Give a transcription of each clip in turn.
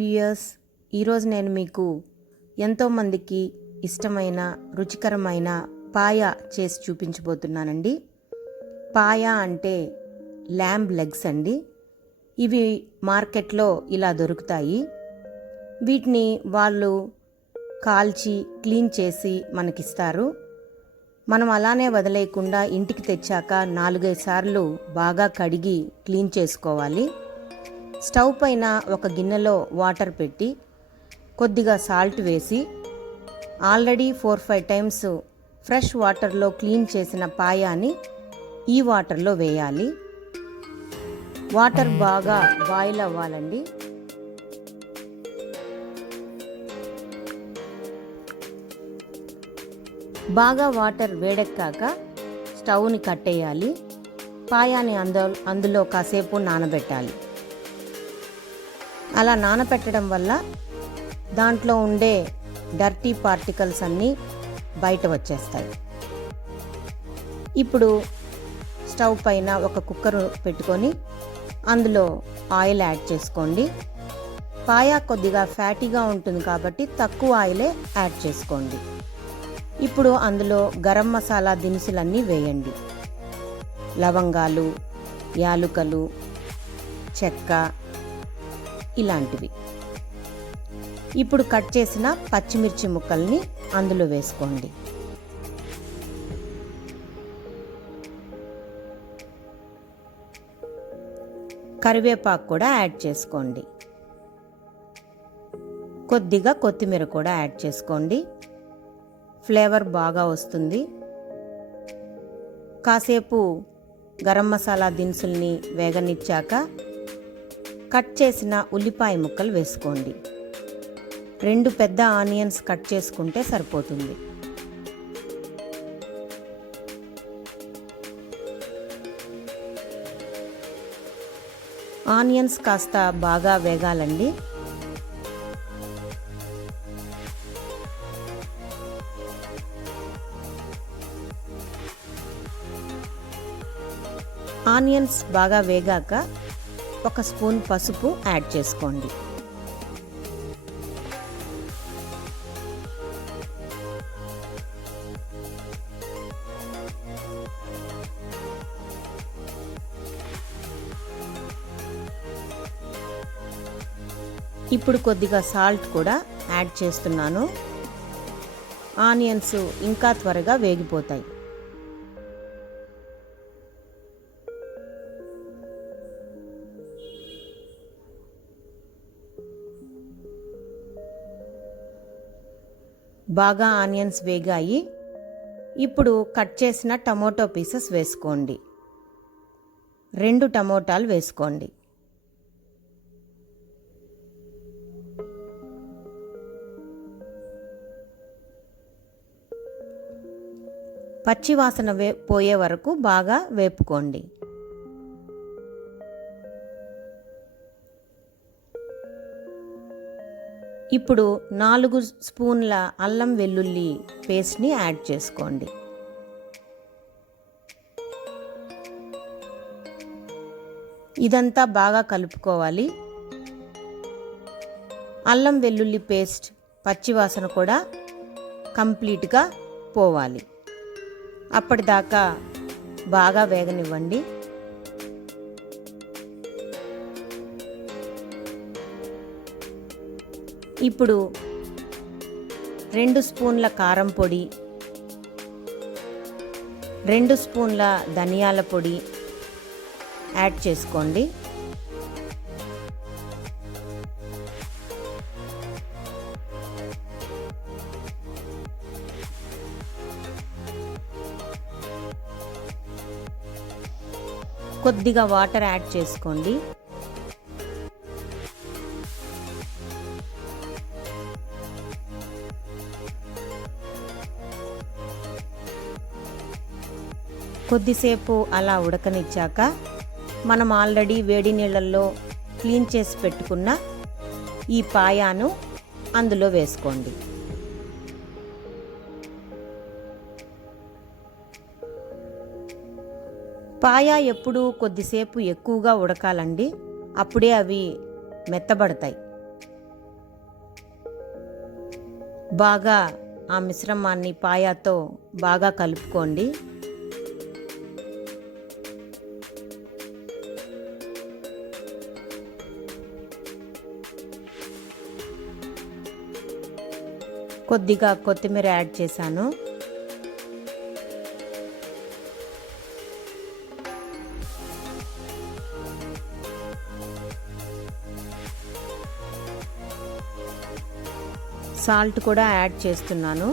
Viewers, ఈరోజు నేను మీకు ఎంతోమందికి ఇష్టమైన రుచికరమైన పాయ చేసి చూపించబోతున్నానండి. పాయ అంటే ల్యాంబ్ లెగ్స్ అండి. ఇవి మార్కెట్లో ఇలా దొరుకుతాయి. వీటిని వాళ్ళు కాల్చి క్లీన్ చేసి మనకిస్తారు. మనం అలానే వదిలేయకుండా ఇంటికి తెచ్చాక 4-5 సార్లు బాగా కడిగి క్లీన్ చేసుకోవాలి. స్టవ్ పైన ఒక గిన్నెలో వాటర్ పెట్టి కొద్దిగా సాల్ట్ వేసి ఆల్రెడీ 4-5 టైమ్స్ ఫ్రెష్ వాటర్లో క్లీన్ చేసిన పాయాని ఈ వాటర్లో వేయాలి. వాటర్ బాగా బాయిల్ అవ్వాలండి. బాగా వాటర్ వేడెక్కాక స్టవ్ని కట్టేయాలి. పాయాని అందులో కాసేపు నానబెట్టాలి. అలా నానబెట్టడం వల్ల దాంట్లో ఉండే డర్టీ పార్టికల్స్ అన్నీ బయట వచ్చేస్తాయి. ఇప్పుడు స్టవ్ పైన ఒక కుక్కర్ పెట్టుకొని అందులో ఆయిల్ యాడ్ చేసుకోండి. పాయ కొద్దిగా ఫ్యాటీగా ఉంటుంది కాబట్టి తక్కువ ఆయిలే యాడ్ చేసుకోండి. ఇప్పుడు అందులో గరం మసాలా దినుసులన్నీ వేయండి. లవంగాలు, యాలుకలు, చెక్క ఇలాంటివి. ఇప్పుడు కట్ చేసిన పచ్చిమిర్చి ముక్కల్ని అందులో వేసుకోండి. కరివేపాకు కూడా యాడ్ చేసుకోండి. కొద్దిగా కొత్తిమీర కూడా యాడ్ చేసుకోండి. ఫ్లేవర్ బాగా వస్తుంది. కాసేపు గరం మసాలా దినుసుల్ని వేగనిచ్చాక కట్ చేసిన ఉల్లిపాయ ముక్కలు వేసుకోండి. 2 పెద్ద ఆనియన్స్ కట్ చేసుకుంటే సరిపోతుంది. ఆనియన్స్ కాస్త బాగా వేగాలండి. ఆనియన్స్ బాగా వేగాక 1 స్పూన్ పసుపు యాడ్ చేసుకోండి. ఇప్పుడు కొద్దిగా సాల్ట్ కూడా యాడ్ చేస్తున్నాను. ఆనియన్స్ ఇంకా త్వరగా వేగిపోతాయి. బాగా ఆనియన్స్ వేగాయి. ఇప్పుడు కట్ చేసిన టమోటో పీసెస్ వేసుకోండి. 2 టమోటాలు వేసుకోండి. పచ్చి వాసన పోయే వరకు బాగా వేపుకోండి. ఇప్పుడు 4 స్పూన్ల అల్లం వెల్లుల్లి పేస్ట్ని యాడ్ చేసుకోండి. ఇదంతా బాగా కలుపుకోవాలి. అల్లం వెల్లుల్లి పేస్ట్ పచ్చివాసన కూడా కంప్లీట్గా పోవాలి. అప్పటిదాకా బాగా వేగనివ్వండి. ఇప్పుడు 2 స్పూన్ల కారం పొడి, 2 స్పూన్ల ధనియాల పొడి యాడ్ చేసుకోండి. కొద్దిగా వాటర్ యాడ్ చేసుకోండి. కొద్దిసేపు అలా ఉడకనిచ్చాక మనం ఆల్రెడీ వేడి నీళ్ళల్లో క్లీన్ చేసి పెట్టుకున్న ఈ పాయాను అందులో వేసుకోండి. పాయ ఎప్పుడూ కొద్దిసేపు ఎక్కువగా ఉడకాలండి, అప్పుడే అవి మెత్తబడతాయి. బాగా ఆ మిశ్రమాన్ని పాయాతో బాగా కలుపుకోండి. కొద్దిగా కొత్తిమీర యాడ్ చేశాను. సాల్ట్ కూడా యాడ్ చేస్తున్నాను.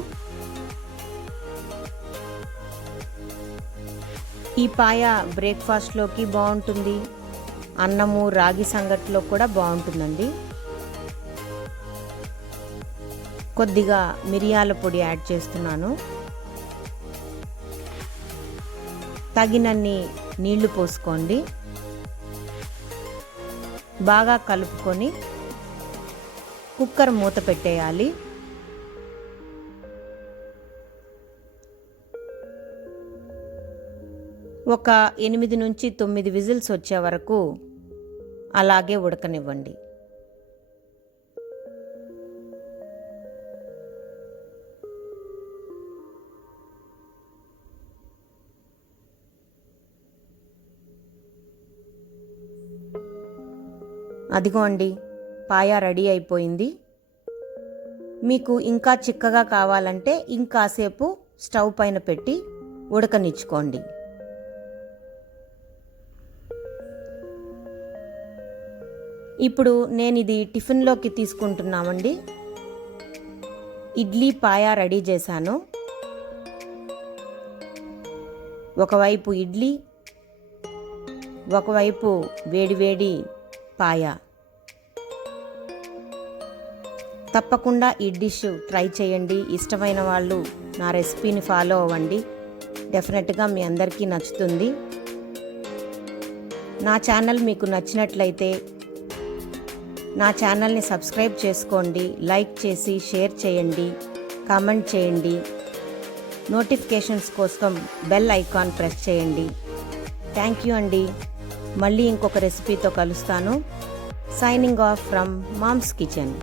ఈ పాయ బ్రేక్ఫాస్ట్లోకి బాగుంటుంది, అన్నము రాగి సంగటిలో కూడా బాగుంటుందండి. కొద్దిగా మిరియాల పొడి యాడ్ చేస్తున్నాను. తగినన్ని నీళ్లు పోసుకోండి. బాగా కలుపుకొని కుక్కర్ మూత పెట్టేయాలి. ఒక 8 నుంచి 9 విజిల్స్ వచ్చే వరకు అలాగే ఉడకనివ్వండి. అదిగోండి, పాయ రెడీ అయిపోయింది. మీకు ఇంకా చిక్కగా కావాలంటే ఇంకాసేపు స్టవ్ పైన పెట్టి ఉడకనిచ్చుకోండి. ఇప్పుడు నేను ఇది టిఫిన్లోకి తీసుకుంటున్నామండి. ఇడ్లీ పాయ రెడీ చేశాను. ఒకవైపు ఇడ్లీ, ఒకవైపు వేడివేడి పాయ. తప్పకుండా ఈ డిష్ ట్రై చేయండి. ఇష్టమైన వాళ్ళు నా రెసిపీని ఫాలో అవ్వండి. డెఫినెట్గా మీ అందరికీ నచ్చుతుంది. నా ఛానల్ మీకు నచ్చినట్లయితే నా ఛానల్ని సబ్స్క్రైబ్ చేసుకోండి, లైక్ చేసి షేర్ చేయండి, కామెంట్ చేయండి. నోటిఫికేషన్స్ కోసం బెల్ ఐకాన్ ప్రెస్ చేయండి. థ్యాంక్ యూ అండి. మళ్ళీ ఇంకొక రెసిపీతో కలుస్తాను. Signing off from mom's kitchen.